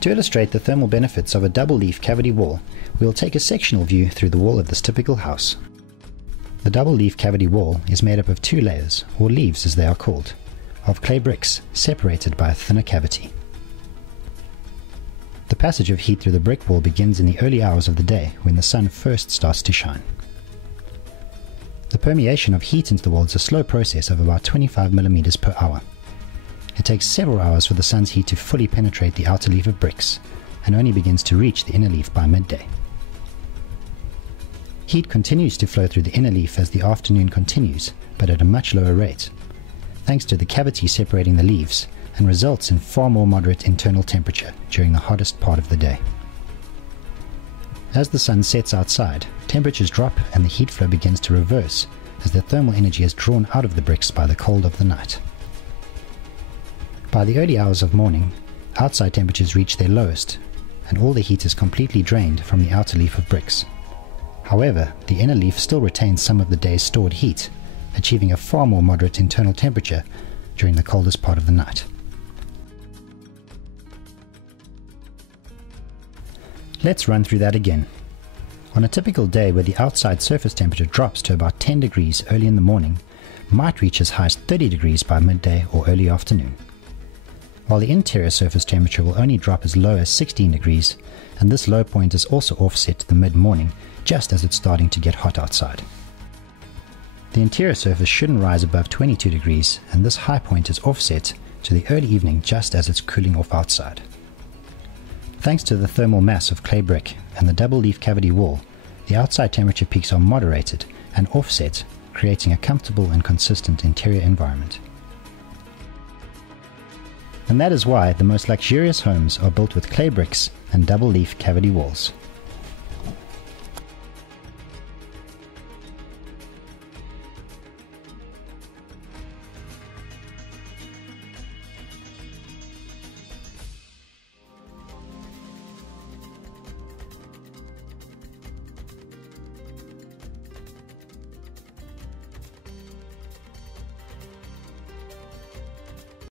To illustrate the thermal benefits of a double-leaf cavity wall, we will take a sectional view through the wall of this typical house. The double-leaf cavity wall is made up of 2 layers, or leaves as they are called, of clay bricks separated by a thinner cavity. The passage of heat through the brick wall begins in the early hours of the day when the sun first starts to shine. The permeation of heat into the wall is a slow process of about 25 millimeters per hour. It takes several hours for the sun's heat to fully penetrate the outer leaf of bricks, and only begins to reach the inner leaf by midday. Heat continues to flow through the inner leaf as the afternoon continues, but at a much lower rate, thanks to the cavity separating the leaves, and results in far more moderate internal temperature during the hottest part of the day. As the sun sets outside, temperatures drop and the heat flow begins to reverse as the thermal energy is drawn out of the bricks by the cold of the night. By the early hours of morning, outside temperatures reach their lowest, and all the heat is completely drained from the outer leaf of bricks. However, the inner leaf still retains some of the day's stored heat, achieving a far more moderate internal temperature during the coldest part of the night. Let's run through that again. On a typical day where the outside surface temperature drops to about 10 degrees early in the morning, might reach as high as 30 degrees by midday or early afternoon, while the interior surface temperature will only drop as low as 16 degrees, and this low point is also offset to the mid-morning just as it's starting to get hot outside. The interior surface shouldn't rise above 22 degrees, and this high point is offset to the early evening just as it's cooling off outside. Thanks to the thermal mass of clay brick and the double-leaf cavity wall, the outside temperature peaks are moderated and offset, creating a comfortable and consistent interior environment. And that is why the most luxurious homes are built with clay bricks and double-leaf cavity walls.